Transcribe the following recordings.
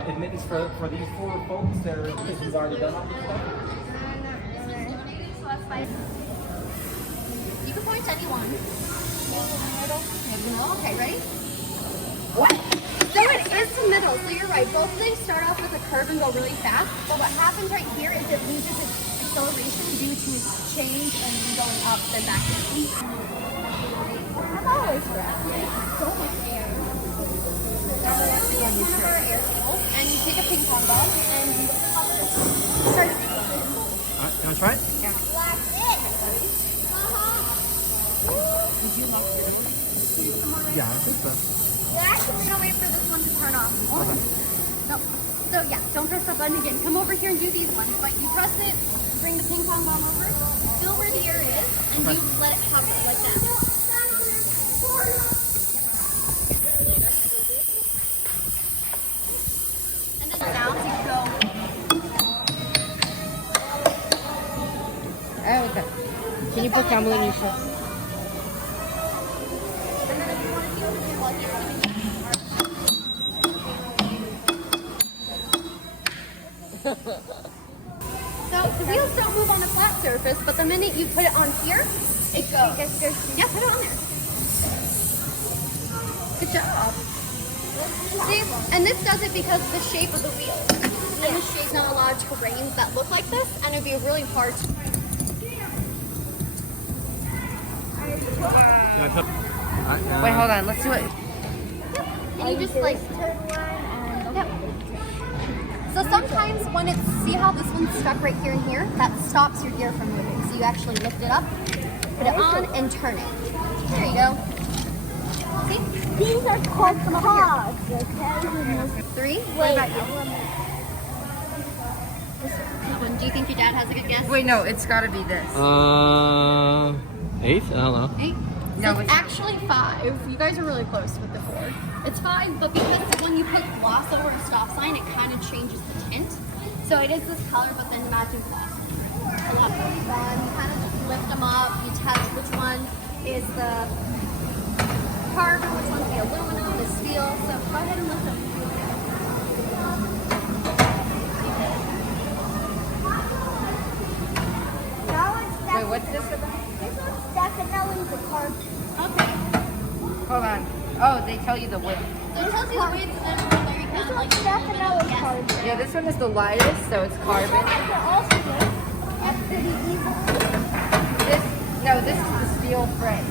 admittance for these 4 folks that are, because we've already done all this stuff? So that's fine. You can point to anyone. Okay, ready? What? So it is the middle, so you're right. Both of them start off with a curve and go really fast. But what happens right here is it loses its acceleration due to its change and going up and back. I've always breath. So much air. And you take a ping pong ball and you start it. Alright, can I try it? Yeah. Did you lock it? Yeah, I think so. We're actually gonna wait for this one to turn off. Okay. No. So yeah, don't press the button again. Come over here and do these ones. Right, you press it, bring the ping pong ball over, feel where the air is, and you let it hover like that. And then down you go. Oh, okay. Can you put camel in your shirt? And then if you want to feel if you're lucky, so the wheels don't move on a flat surface, but the minute you put it on here, it goes. Yeah, put it on there. Good job. See, and this does it because of the shape of the wheel. And the shape's not a lot of terrains that look like this, and it'd be really hard to. Wait, hold on. Let's do it. And you just like. Yep. So sometimes when it's, see how this one's stuck right here and here? That stops your gear from moving. So you actually lift it up, put it on, and turn it. There you go. See? These are called cogs, okay? 3. What about you? Do you think your dad has a good guess? Wait, no, it's got to be this. 8th? I don't know. 8? No, So it's it's actually 5. You guys are really close with the 4. It's 5, but because when you put gloss over a stop sign, it kind of changes the tint. So it is this color, but then imagine gloss. A lot of fun. You kind of just lift them up. You test which one is the carbon, which one's the aluminum, the steel. So go ahead and lift them. Wait, what's this about? This one's definitely the carbon. Okay. Hold on. Oh, they tell you the width. So it tells you the weights, and then from there you This kind of one's like definitely yes. carbon. Yeah, this one is the lightest, so it's carbon. I can also get that's pretty easy. This is the steel frame.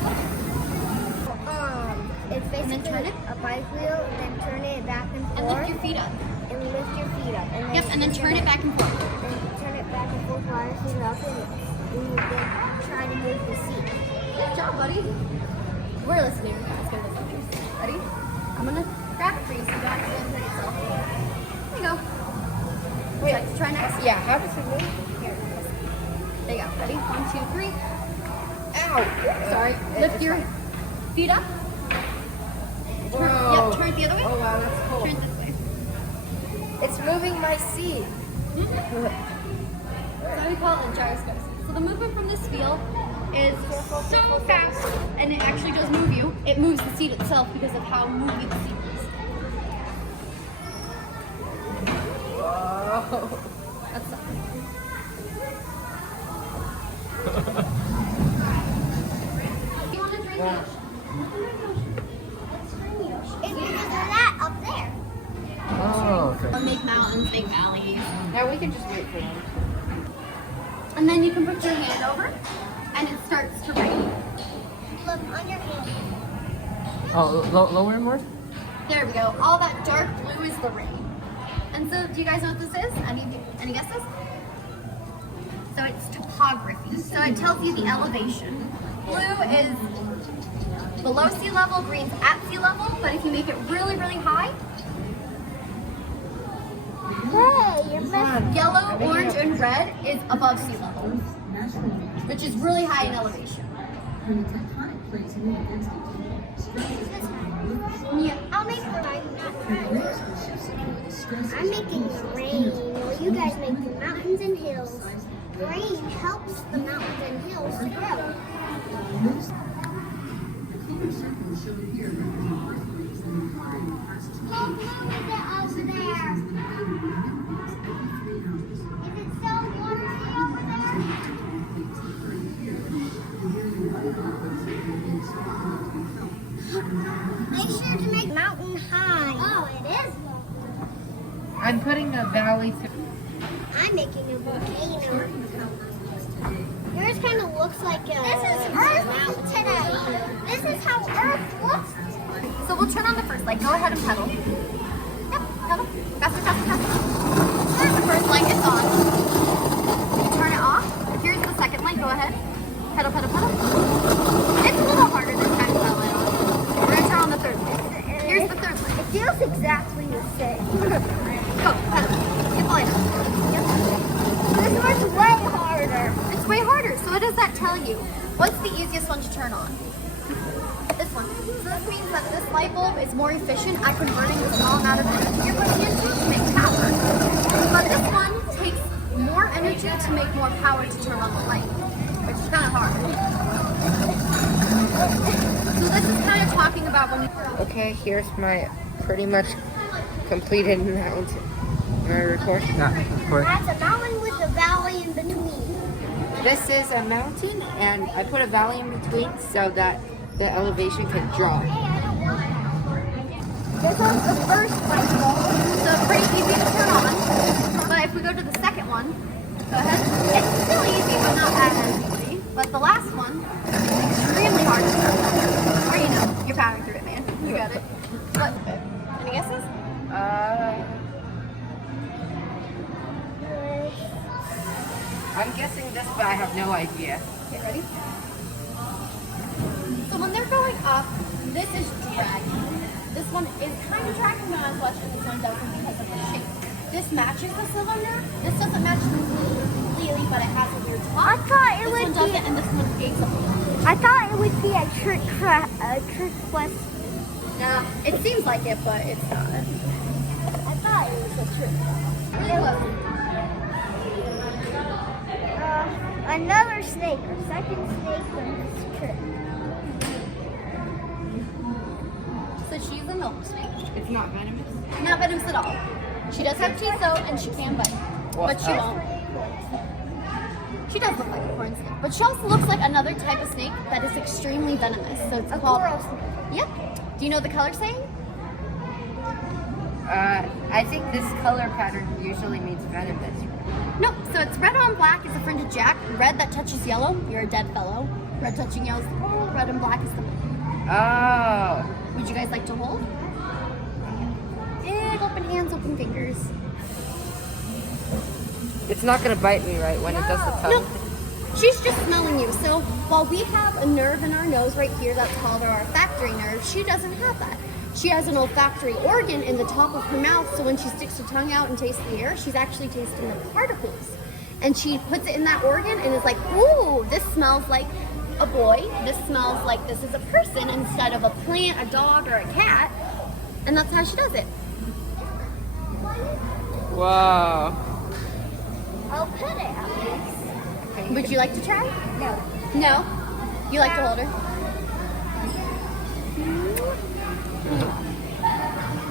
It's basically turn it? a bike wheel, then turn it back and And forth. lift your feet up. And lift your feet up. And then Yep, and then turn it back and forth. And turn it back and forth while your feet are up and you then try to move the seat. Good job, buddy. We're listening. Let's go listen. Ready? I'm gonna grab it for you so you don't have to hurt yourself. There you go. Would you like to try next? Yeah, how does it move? Here. There you go. Ready? 1, 2, 3. Ow! Sorry. Lift your feet up. Turn, Whoa. yep, turn it the other way. Oh, wow, that's cool. Turn this way. It's moving my seat. So we call it a gyroscope. So the movement from this wheel is so fast, and it actually does move you. It moves the seat itself because of how moving the seat is. Whoa. That's something. You want to drink Wow. it? It's because of that up there. Oh, okay. Or make mountains, make valleys. Now we can just wait for them. And then you can put your hand over, and it starts to rain. Look on your hand. Oh, lower more? There we go. All that dark blue is the rain. And so, do you guys know what this is? Any guesses? So it's topography. So it tells you the elevation. Blue is below sea level, green's at sea level, but if you make it really, really high, Hey, you're messing. yellow, orange, and red is above sea level, which is really high in elevation. Yeah, I'll make the rain, not rain. I'm making the rain. Well, you guys make the mountains and hills. Rain helps the mountains and hills to grow. Look, who is it over there? I'm putting a valley through. I'm making a volcano. Yours kind of looks like a This is Earth today. This is how Earth looks. So we'll turn on the first light. Go ahead and pedal. Yep, pedal. Faster, faster, faster. There's the first light. It's on. Turn it off. Here's the second light. Go ahead. Pedal, pedal, pedal. It's a little harder this time to pedal it on. We're going to turn on the third light. Here's the third light. It feels exactly the same. Go, pedal. Get the light on. Yep. This one's way harder. It's way harder. So what does that tell you? What's the easiest one to turn on? This one. So this means that this light bulb is more efficient at converting the small amount of energy you're putting into it to make power. But this one takes more energy to make more power to turn on the light, which is kind of hard. So this is kind of talking about when you... Okay, here's my pretty much completed mountain. Am I recording? Yeah, of course. That's a mountain with a valley in between. This is a mountain, and I put a valley in between so that the elevation can drop. This one's the first light bulb. So it's pretty easy to turn on. But if we go to the second one, go ahead. It's still easy, but not as easy. But the last one, extremely hard to turn on. Or you know, you're powering through it, man. You got it. What? Any guesses? I'm guessing this, but I have no idea. Okay, ready? So when they're going up, this is dragging. This one is kind of dragging not as much, and this one doesn't because of the shape. This matches the cylinder. This doesn't match completely, but it has a weird top. I thought it This would one be. doesn't, and this one gates up. I thought it would be a trick question. Nah, it seems like it, but it's not. I thought it was a trick. Really close. Another snake, or second snake from this trip. So she's a milk snake. It's not venomous? Not venomous at all. She does have teeth though, and she can bite. But she won't. She does look like a corn snake. But she also looks like another type of snake that is extremely venomous. So it's called... coral snake. Yep. Do you know the color saying? I think this color pattern usually means venomous. Nope. So it's red on black is a friend of Jack. Red that touches yellow, you're a dead fellow. Red touching yellow is the coral. Red and black is the... Oh. Would you guys like to hold? And open hands, open fingers. It's not going to bite me, right, when it does the tongue? No, she's just smelling you. So while we have a nerve in our nose right here that's called our olfactory nerve, she doesn't have that. She has an olfactory organ in the top of her mouth, so when she sticks her tongue out and tastes the air, she's actually tasting the particles. And she puts it in that organ and is like, ooh, this smells like a boy. This smells like this is a person instead of a plant, a dog, or a cat. And that's how she does it. Whoa. I'll put it at least. Would you like to try? No. No? You like to hold her?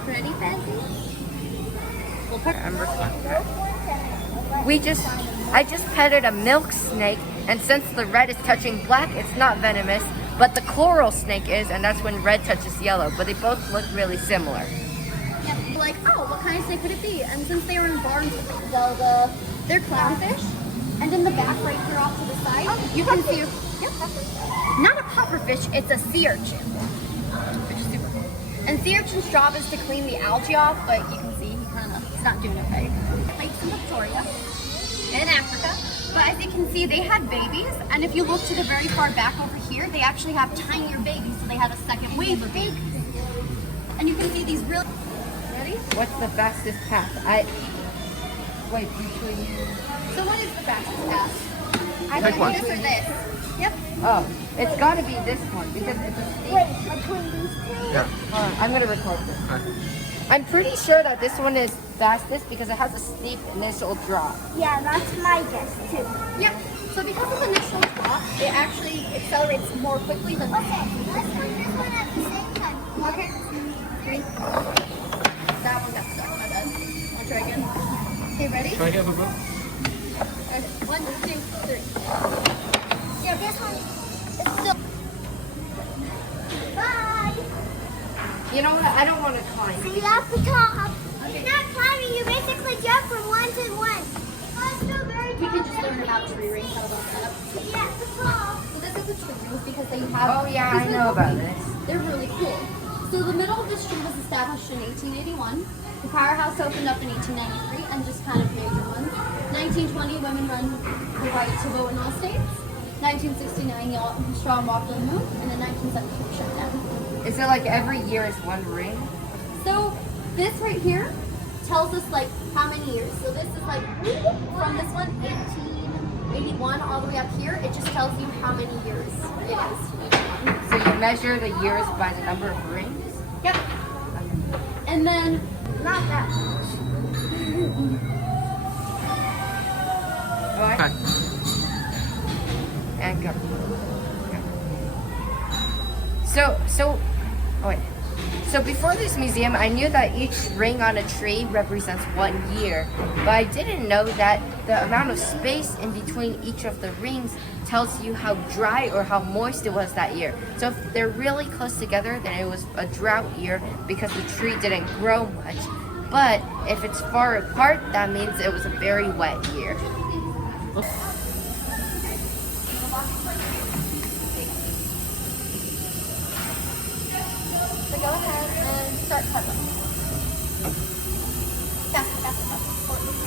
Ready, Fezzy? We'll put I just petted a milk snake, and since the red is touching black, it's not venomous, but the coral snake is, and that's when red touches yellow, but they both look really similar. Yeah, like, oh, what kind of snake could it be? And since they were in barns, they're clownfish. And in the back, right here off to the side, you can see, not a pufferfish, it's a sea urchin. Which is super cool. And sea urchin's job is to clean the algae off, but you can see he's not doing okay. Lakes in Victoria, in Africa. But as you can see, they had babies, and if you look to the very far back over here, they actually have tinier babies, so they had a second wave of babies. And you can see these really... Ready? What's the fastest path? Wait, between... So what is the fastest path? I Pick think one. this or this. Yep. Oh, it's got to be this one, because it's a steep... Wait, between these two? Yeah. I'm going to record this. Alright. I'm pretty sure that this one is fastest because it has a steep initial drop. Yeah, that's my guess too. Yep. So because of the initial drop, it actually accelerates more quickly than Okay, let's do this one at the same time. Okay. 3. That one got stuck. My bad. I'll try again. Okay, ready? Can I get a book? Okay. 1, 2, 3. Yeah, this one is still. Bye. You know what? I don't want to climb. See you at the top. You're not climbing, you're basically established in 1881. The Powerhouse opened up in 1893 and just kind of major ones. 1920, women run the right to vote in all states. 1969, the Strong Walk to the Moon, and then 1972 shut down. Is it like every year is one ring? So this right here tells us like how many years. So this is like from this one, 1881, all the way up here. It just tells you how many years it is. So you measure the years by the number of rings? Yep. And then Not that much. What? And go. So before this museum, I knew that each ring on a tree represents 1 year, but I didn't know that the amount of space in between each of the rings tells you how dry or how moist it was that year. So if they're really close together, then it was a drought year because the tree didn't grow much. But if it's far apart, that means it was a very wet year. So go ahead and start cutting. Faster.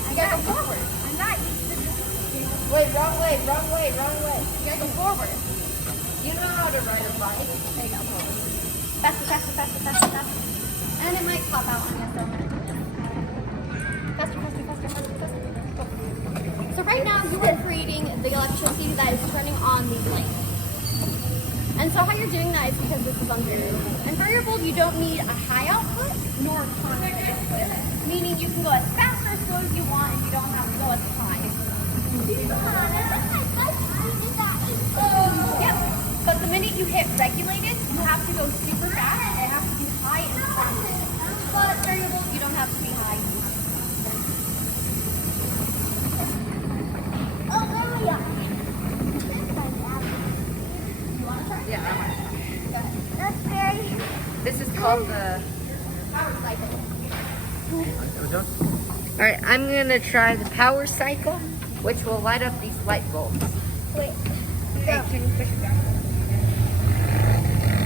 You gotta go forward. I'm not used to this. Wait, wrong way. You gotta go forward. You know how to ride a bike. There you go. Faster. And it might pop out on you, so faster. So right now you are creating the electricity that is turning on the blade. And so how you're doing that is because this is unvariable. And variable, you don't need a high output nor a constant output. Meaning you can go as fast or as slow as you want and you don't have to go as high. Yep. But the minute you hit regulated, you have to go super fast. It has to be high and constant. But variable, you don't have to be high. Oh, there we are. You want to try? Yeah, I want to. Go ahead. That's very... This is called the... Power cycle. Alright, I'm gonna try the power cycle, which will light up these light bulbs. Wait. Hey, can you push it back?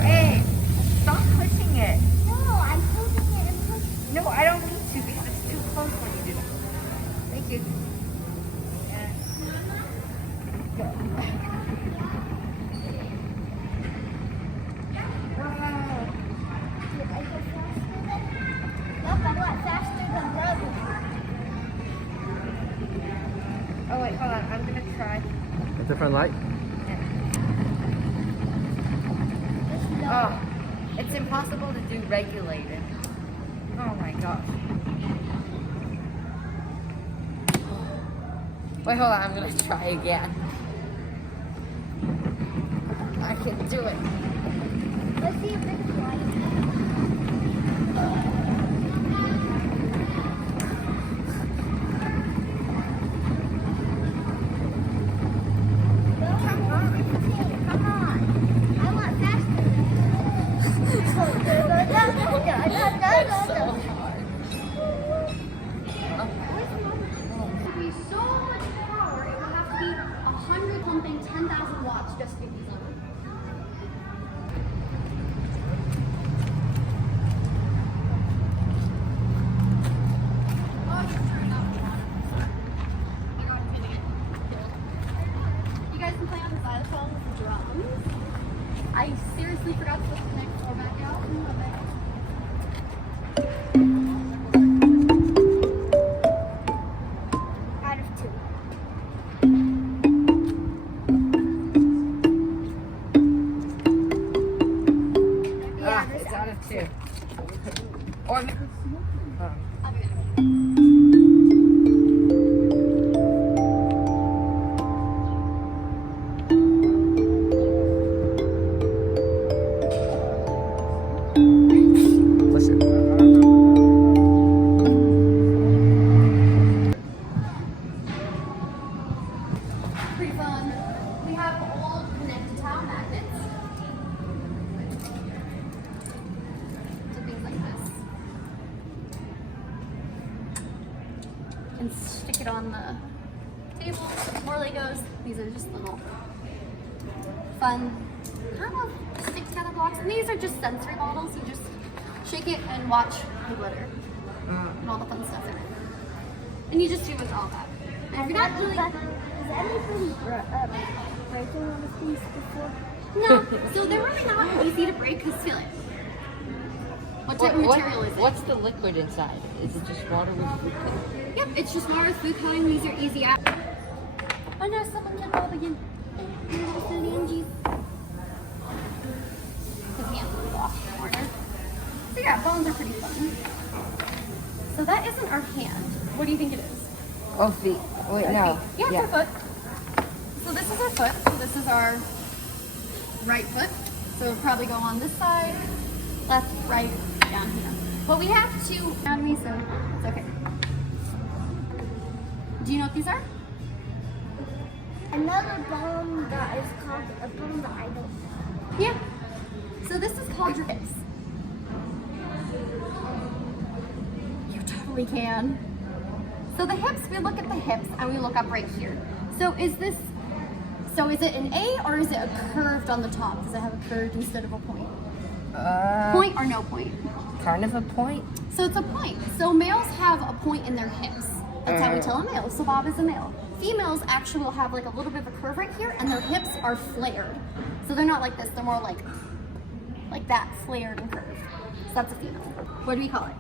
Hey, stop pushing it. No, I'm holding it and pushing. No, I don't need to because it's too close when you do that. Thank you. Wow. Did I go faster than? Nope, I went faster than brother. Oh wait, hold on. I'm gonna try. A different light? Oh, it's impossible to do regulated. Oh my gosh. Wait, hold on. I'm gonna try again. I can do it. Let's see if it's light. Come on. I want faster than To be so much power, it would have to be 100 pumping 10,000 watts just to get these on. You guys can play on the xylophone with the drums. I seriously forgot to connect or back out. out of 2. Ah, it's out of 2. Or I'll be back. Listen. Pretty fun. We have old connected tile magnets. So things like this. And stick it on the table. More Legos. These are just little fun kind of stick together blocks. And these are just sensory models. You just Shake it and watch the glitter and all the fun stuff in it. And you just do with all that. And if you're not really... Has anybody breaking one of these before? No, so they're really not easy to break because feel it. What type of material is it? What's the liquid inside? Is it just water with food coloring? Yep, it's just water, food coloring. These are easy out. Oh no, someone can roll again. His hands will go off the corner. So yeah, bones are pretty fun. So that isn't our hand. What do you think it is? Oh, feet. Wait, no. Yeah, it's our foot. So this is our foot. So this is our right foot. So it'll probably go on this side, left, right, down here. But we have to anatomy, so it's okay. Do you know what these are? Another bone that is called a bone that I don't know. Yeah. So this is called your hips. You totally can. So the hips, we look at the hips and we look up right here. So is it an A or is it a curved on the top? Does it have a curve instead of a point? Point or no point? Kind of a point. So it's a point. So males have a point in their hips. That's how we tell a male. So Bob is a male. Females actually will have like a little bit of a curve right here and their hips are flared. So they're not like this, they're more like that, flared and curved. So that's a female. What do we call it?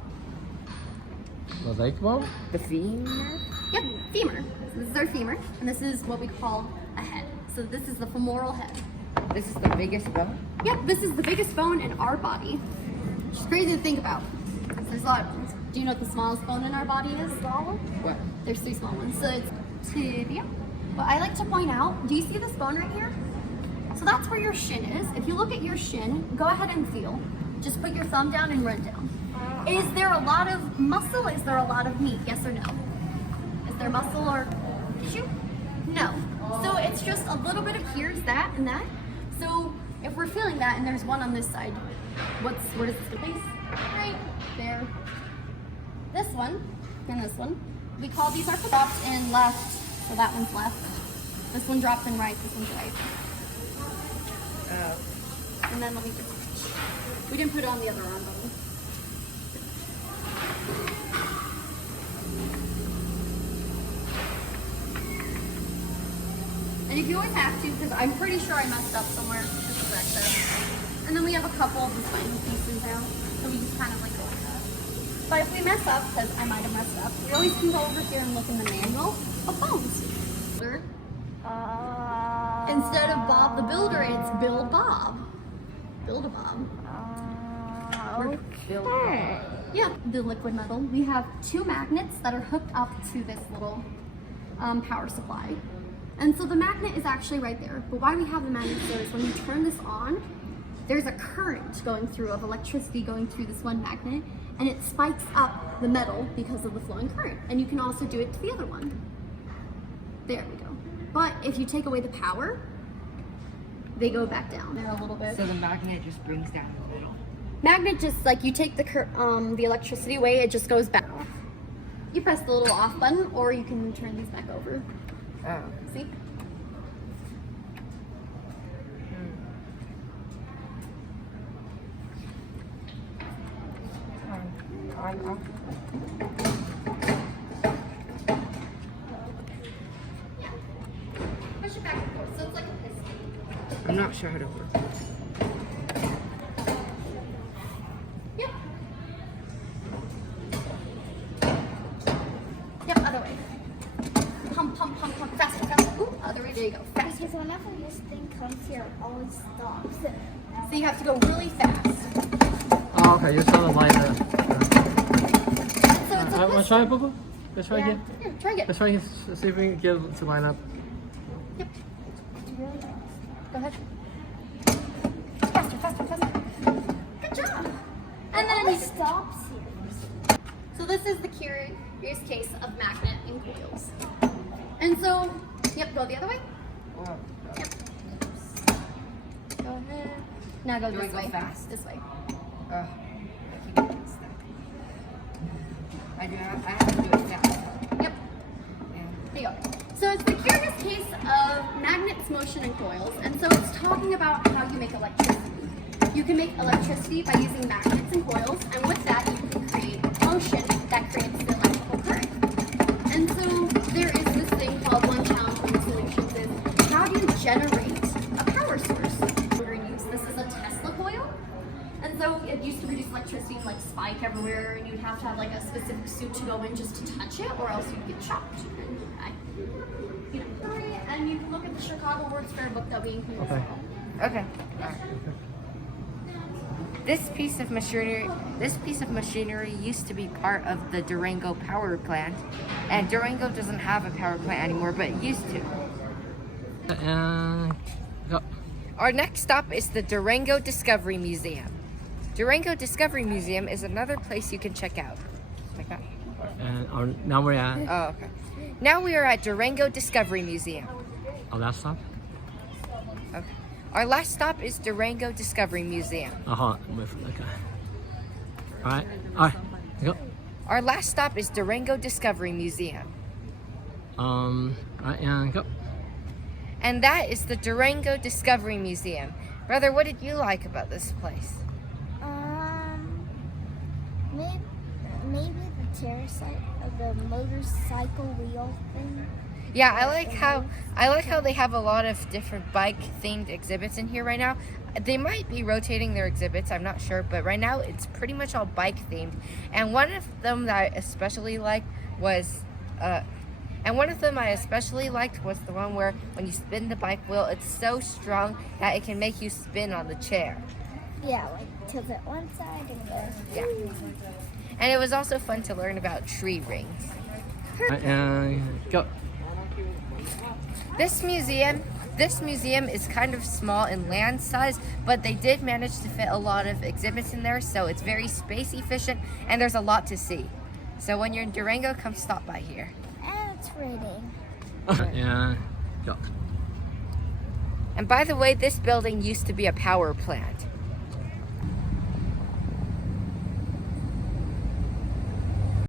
Mosaic bone? The femur? Yep, femur. So this is our femur, and this is what we call a head. So this is the femoral head. This is the biggest bone? Yep, this is the biggest bone in our body. Which is crazy to think about. There's a lot of bones. Do you know what the smallest bone in our body is? What? There's 3 small ones. So it's tibia. But I like to point out, do you see this bone right here? So that's where your shin is. If you look at your shin, go ahead and feel. Just put your thumb down and run down. Is there a lot of muscle? Is there a lot of meat? Yes or no? Is there muscle or tissue? No. So it's just a little bit of here's that and that. So if we're feeling that and there's one on this side, where does this go? Place? Right there. This one and this one. We call these our dropped in left. So that one's left. This one dropped in right. This one's right. And then let me just. We didn't put it on the other arm bone. And if you always have to, because I'm pretty sure I messed up somewhere, this is excess. And then we have a couple of the spiny pieces out, so we just kind of like go like that. But if we mess up, because I might have messed up, we always can go over here and look in the manual of bones. Instead of Bob the Builder, it's Build Bob. Build a Bob. Okay. Yeah, the liquid metal. We have 2 magnets that are hooked up to this little power supply. And so the magnet is actually right there. But why we have the magnet there is when you turn this on, there's a current going through of electricity going through this one magnet, and it spikes up the metal because of the flowing current. And you can also do it to the other one. There we go. But if you take away the power, they go back down there a little bit. So the magnet just brings down the metal. Magnet just like you take the electricity away, it just goes back off. You press the little off button, or you can turn these back over. Oh. See? On. Yeah. Push it back and forth, so it's like a piston. I'm not sure how to work. Yep. Yep, other way. Pump, pump, pump, pump, faster, faster. Ooh, other way, there you go, faster. Because whenever this thing comes here, it always stops. So you have to go really fast. Oh, okay, you're trying to line up. So it's a Let's piston. try it, Papa. Let's try again. Here, try again. Let's try again. Let's see if we can get it to line up. Yep. Go ahead. Faster, faster, faster. Good job. And then It stops here. so this is the curious case of magnet and coils. And so, yep, go the other way. Yep. Go ahead. Now go Do this I go way. fast? This way. I keep getting stuck. I have to do it fast. Yep. There you go. So it's the curious case of magnets, motion, and coils. And so it's talking about how you make electricity. You can make electricity by using magnets and coils, and with that you can create motion that creates the electrical current. And so there is this thing called one challenge, one solutions is how do you generate a power source? We're going to use this as a Tesla coil. And so it used to produce electricity and like spike everywhere, and you'd have to have like a specific suit to go in just to touch it, or else you'd get shocked. And you can look at the Chicago World's Fair book that we include as well. Okay. This piece of machinery used to be part of the Durango power plant, and Durango doesn't have a power plant anymore, but it used to. Go. Our next stop is the Durango Discovery Museum. Durango Discovery Museum is another place you can check out. Like that. And now we're at Oh, okay. Now we are at Durango Discovery Museum. our last stop. Okay. Our last stop is Durango Discovery Museum. Okay. All right. Go. Our last stop is Durango Discovery Museum. All right, and go. And that is the Durango Discovery Museum. Brother, what did you like about this place? Maybe the carousel, the motorcycle wheel thing. Yeah, I like how they have a lot of different bike themed exhibits in here right now. They might be rotating their exhibits, I'm not sure, but right now it's pretty much all bike themed. And one of them that I especially liked was the one where when you spin the bike wheel, it's so strong that it can make you spin on the chair. Yeah, like tilt it one side and go. Yeah. And it was also fun to learn about tree rings. All right, and go. This museum is kind of small in land size, but they did manage to fit a lot of exhibits in there, so it's very space efficient and there's a lot to see. So when you're in Durango, come stop by here. And it's raining. And go. And by the way, this building used to be a power plant.